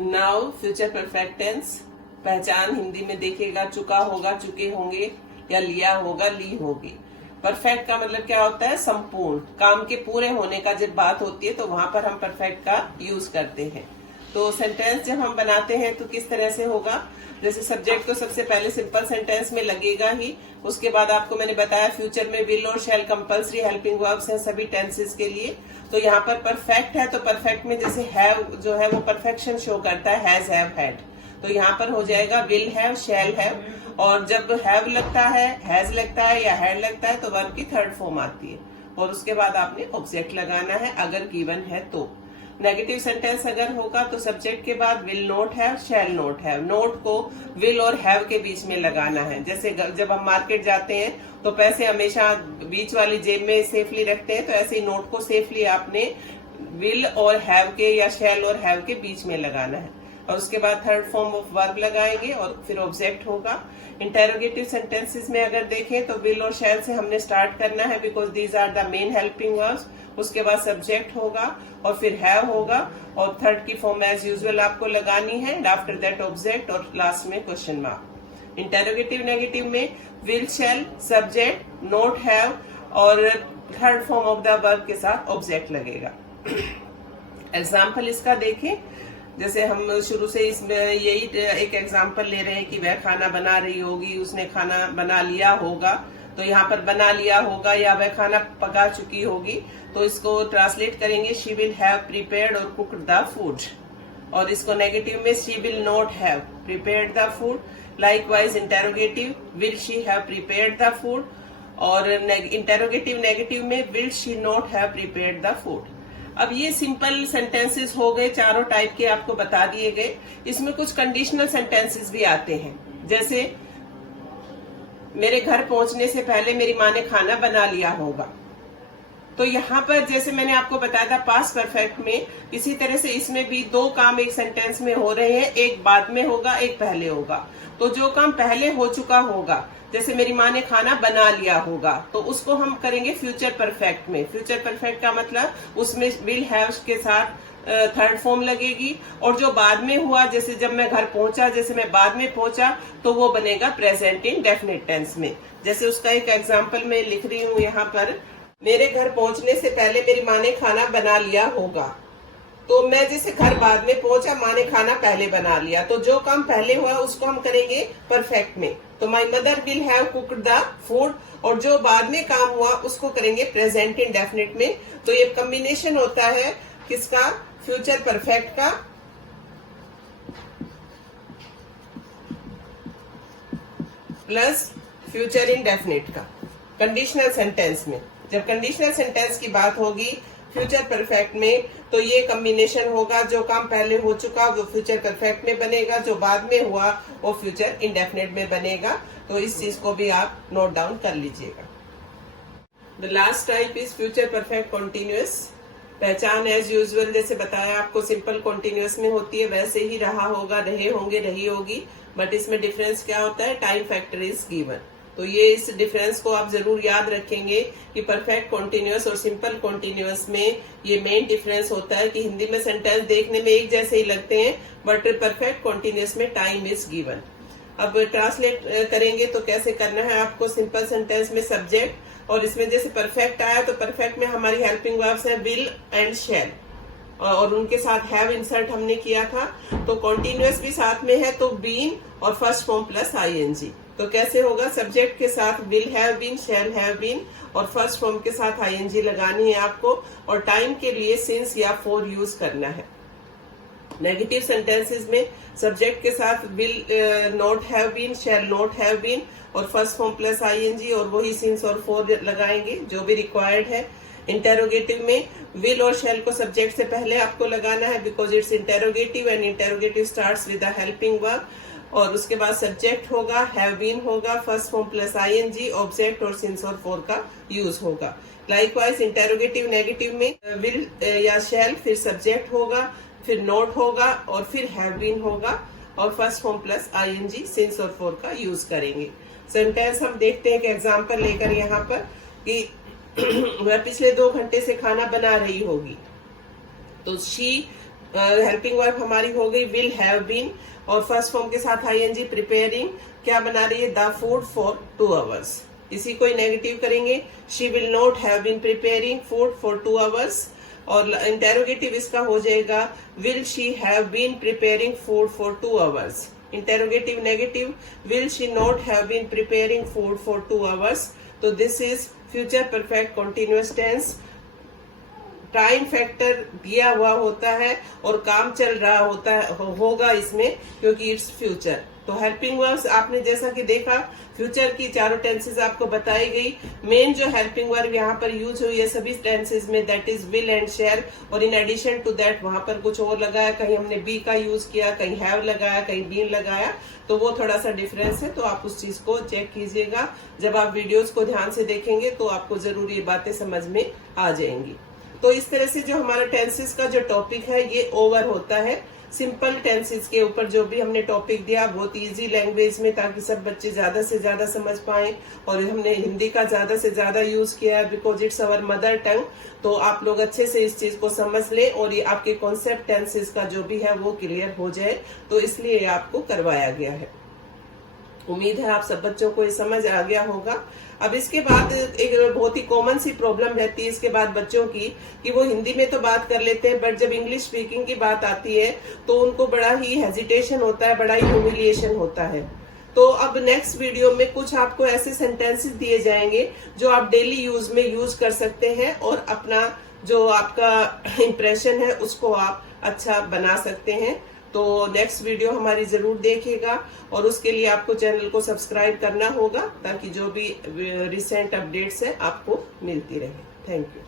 Now future perfect tense पहचान हिंदी में देखिएगा, चुका होगा, चुके होंगे, या लिया होगा, ली होगी। परफेक्ट का मतलब क्या होता है? संपूर्ण, काम के पूरे होने का जब बात होती है तो वहां पर हम परफेक्ट का यूज करते हैं। तो सेंटेंस जब हम बनाते हैं तो किस तरह से होगा? जैसे सब्जेक्ट तो सबसे पहले सिंपल सेंटेंस में लगेगा ही। उसके बाद आपको मैंने बताया फ्यूचर में विल और शैल कंपल्सरी हेल्पिंग वर्ब्स हैं सभी टेंसेस के लिए। तो यहाँ पर परफेक्ट है तो परफेक्ट में जैसे हैव जो है वो परफेक्शन शो करता है, हैज, हैव, हैड। तो यहाँ पर हो जाएगा विल हैव, शैल हैव। और जब हैव लगता है, हैज लगता है या हैड लगता है तो वर्ब की थर्ड फॉर्म आती है। और उसके बाद आपने ऑब्जेक्ट लगाना है अगर गिवन है तो। नेगेटिव सेंटेंस अगर होगा तो सब्जेक्ट के बाद will not have, shell not have. Note को विल और हैव के बीच में लगाना है। जैसे जब हम मार्केट जाते हैं तो पैसे हमेशा बीच वाली जेब में सेफली रखते हैं, तो ऐसे ही नोट को सेफली आपने विल और हैव के या शैल और हैव के बीच में लगाना है। और उसके बाद थर्ड फॉर्म ऑफ वर्ब लगाएंगे और फिर ऑब्जेक्ट होगा। इंटेरोगेटिव सेंटेंसेस में अगर देखें तो विल और शैल से हमने स्टार्ट करना है because these are the main helping verbs. उसके बाद सब्जेक्ट होगा और फिर हैव होगा और थर्ड की फॉर्म एज यूजुअल आपको लगानी है। आफ्टर दैट ऑब्जेक्ट और लास्ट में क्वेश्चन मार्क। इंटेरोगेटिव नेगेटिव में will, shall, subject, not, have और third form of the verb के साथ ऑब्जेक्ट लगेगा। एग्जाम्पल इसका देखें। जैसे हम शुरू से इसमें यही एक एग्जाम्पल ले रहे हैं कि वह खाना बना रही होगी, उसने खाना बना लिया होगा। तो यहाँ पर बना लिया होगा या वह खाना पका चुकी होगी, तो इसको ट्रांसलेट करेंगे शी विल हैव प्रिपेयर्ड और कुक्ड द फूड। और इसको नेगेटिव में she will not have prepared the food. Likewise interrogative will she have prepared the food. और इंटेरोगेटिव नेगेटिव में will she not have prepared the food. अब ये simple sentences हो गए, चारों टाइप के आपको बता दिए गए। इसमें कुछ कंडीशनल सेंटेंसेस भी आते हैं। जैसे मेरे घर पहुंचने से पहले मेरी माँ ने खाना बना लिया होगा। तो यहाँ पर जैसे मैंने आपको बताया था पास्ट परफेक्ट में, इसी तरह से इसमें भी दो काम एक सेंटेंस में हो रहे हैं, एक बाद में होगा, एक पहले होगा। तो जो काम पहले हो चुका होगा, जैसे मेरी माँ ने खाना बना लिया होगा, तो उसको हम करेंगे फ्यूचर परफेक्ट में। फ्यूचर परफेक्ट का मतलब उसमें विल हैव के साथ थर्ड फॉर्म लगेगी। और जो बाद में हुआ, जैसे जब मैं घर पहुंचा, जैसे मैं बाद में पहुंचा, तो वो बनेगा प्रेजेंट इन डेफिनेट टेंस में। जैसे उसका एक एग्जांपल मैं लिख रही हूँ यहाँ पर, मेरे घर पहुंचने से पहले मेरी माँ ने खाना बना लिया होगा। तो मैं जैसे घर बाद में पहुंचा, माँ ने खाना पहले बना लिया, तो जो काम पहले हुआ उसको हम करेंगे परफेक्ट में। तो my mother will have cooked the food. और जो बाद में काम हुआ उसको करेंगे प्रेजेंट इन डेफिनेट में। तो ये कॉम्बिनेशन होता है किसका? फ्यूचर परफेक्ट का प्लस फ्यूचर इंडेफिनिट का कंडीशनल सेंटेंस में। जब कंडीशनल सेंटेंस की बात होगी फ्यूचर परफेक्ट में, तो ये कॉम्बिनेशन होगा, जो काम पहले हो चुका वो फ्यूचर परफेक्ट में बनेगा, जो बाद में हुआ वो फ्यूचर इंडेफिनिट में बनेगा। तो इस चीज को भी आप नोट डाउन कर लीजिएगा। The last type is future perfect continuous. पहचान एज यूजुअल जैसे बताया आपको सिंपल कॉन्टिन्यूअस में होती है, वैसे ही रहा होगा, रहे होंगे, रही होगी। बट इसमें डिफरेंस क्या होता है? Time factor is given. तो ये इस डिफरेंस को आप जरूर याद रखेंगे कि परफेक्ट कॉन्टिन्यूअस और सिंपल कॉन्टिन्यूअस में ये मेन डिफरेंस होता है कि हिंदी में सेंटेंस देखने में एक जैसे ही लगते हैं, बट परफेक्ट कॉन्टिन्यूअस में टाइम इज गिवन। अब ट्रांसलेट करेंगे तो कैसे करना है आपको? सिंपल सेंटेंस में सब्जेक्ट, और इसमें जैसे परफेक्ट आया तो परफेक्ट में हमारी हेल्पिंग वर्ब्स हैं विल एंड शैल, और उनके साथ हैव इंसर्ट हमने किया था। तो कॉन्टिन्यूअस भी साथ में है तो बीन और फर्स्ट फॉर्म प्लस आईएनजी। तो कैसे होगा? सब्जेक्ट के साथ will have been, shall have been और फर्स्ट फॉर्म के साथ आईएनजी लगानी है आपको। और टाइम के लिए सिंस या फॉर यूज करना है। नेगेटिव सेंटेंसेस में सब्जेक्ट के साथ will not have been, shall not have been और फर्स्ट फॉर्म प्लस आईएनजी और वही सिंस और फॉर लगाएंगे जो भी रिक्वायर्ड है। इंटेरोगेटिव में विल और शैल को सब्जेक्ट से पहले आपको लगाना है because it's interrogative and interrogative starts with the helping verb. और उसके बाद सब्जेक्ट होगा, हैव बीन होगा, first form plus ING, object और सिंस और फॉर का यूज होगा। लाइकवाइज इंटेरोगेटिव नेगेटिव में विल या शैल, फिर सब्जेक्ट होगा, फिर नोट होगा और फिर हैव बीन होगा और first form plus ING, since और फॉर का यूज करेंगे। सेंटेंस हम देखते हैं कि एग्जाम्पल लेकर यहाँ पर कि वह पिछले 2 घंटे से खाना बना रही होगी। तो शी हेल्पिंग वर्ब हमारी हो गई विल हैव बीन, और फर्स्ट फॉर्म के साथ आईएनजी प्रिपेयरिंग क्या बना रही है, द फूड फॉर 2 hours। इसी को नेगेटिव करेंगे, she will not have been preparing food for 2 hours। और इंटेरोगेटिव इसका हो जाएगा will she have been preparing food for 2 hours। Interrogative negative, will she not have been preparing food for 2 hours। तो this is future perfect continuous tense. Time factor दिया हुआ होता है और काम चल रहा होता है होगा इसमें, क्योंकि इट्स फ्यूचर। तो हेल्पिंग वर्ब्स आपने जैसा कि देखा, फ्यूचर की चारों टेंसेस आपको बताई गई। मेन जो हेल्पिंग वर्ब यहाँ पर यूज हुई है सभी टेंसेस में, that is will and share, और इन एडिशन टू दैट वहां पर कुछ और लगाया, कहीं हमने बी का यूज किया, कहीं हैव लगाया, कहीं बीन लगाया, तो वो थोड़ा सा डिफरेंस है। तो आप उस चीज को चेक कीजिएगा, जब आप वीडियोज को ध्यान से देखेंगे तो आपको जरूर ये बातें समझ में आ जाएंगी। तो इस तरह से जो हमारा टेंसेस का जो टॉपिक है ये ओवर होता है। सिंपल टेंसेस के ऊपर जो भी हमने टॉपिक दिया बहुत इजी लैंग्वेज में, ताकि सब बच्चे ज्यादा से ज्यादा समझ पाएं। और हमने हिंदी का ज्यादा से ज्यादा यूज किया है because it's our mother tongue. तो आप लोग अच्छे से इस चीज को समझ लें और ये आपके कॉन्सेप्ट टेंसेस का जो भी है वो क्लियर हो जाए, तो इसलिए आपको करवाया गया है। उम्मीद है आप सब बच्चों को ये समझ आ गया होगा। अब इसके बाद एक बहुत ही कॉमन सी प्रॉब्लम रहती है इसके बाद बच्चों की, कि वो हिंदी में तो बात कर लेते हैं, बट जब इंग्लिश स्पीकिंग की बात आती है तो उनको बड़ा ही हेजिटेशन होता है, बड़ा ही ह्यूमिलिएशन होता है। तो अब नेक्स्ट वीडियो में कुछ आपको ऐसे सेंटेंसेस दिए जाएंगे जो आप डेली यूज में यूज कर सकते हैं, और अपना जो आपका इम्प्रेशन है उसको आप अच्छा बना सकते हैं। तो नेक्स्ट वीडियो हमारी जरूर देखिएगा, और उसके लिए आपको चैनल को सब्सक्राइब करना होगा ताकि जो भी रिसेंट अपडेट्स है आपको मिलती रहे। Thank you.